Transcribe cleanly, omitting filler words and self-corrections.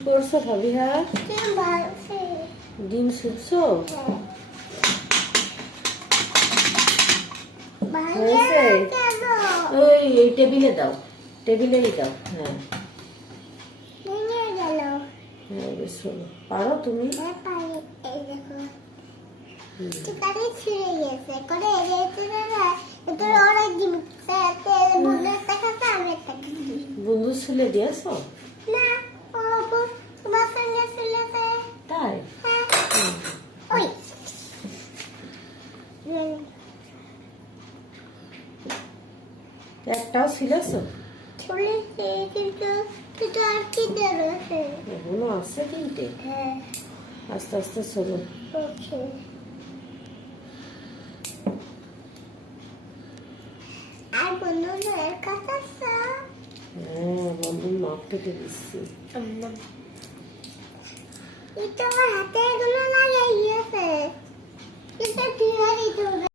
করছো ভাবিহা? ডিম শুকছো? হয়েছে? ওই এই টেবিলে দাও, টেবিলেই দাও। হ্যাঁ হ্যাঁ, বেশ হলো। পারো তুমি? বন্ধু ছিলে দিয়েছো? তাই? একটাও ছিলেছো? এখনো আছে তিনটে। আস্তে আস্তে চলো। আর বন্ধুদের কাছে হ্যাঁ, বন্ধুর নখ কেটে দিচ্ছি। এটা আমার হাতের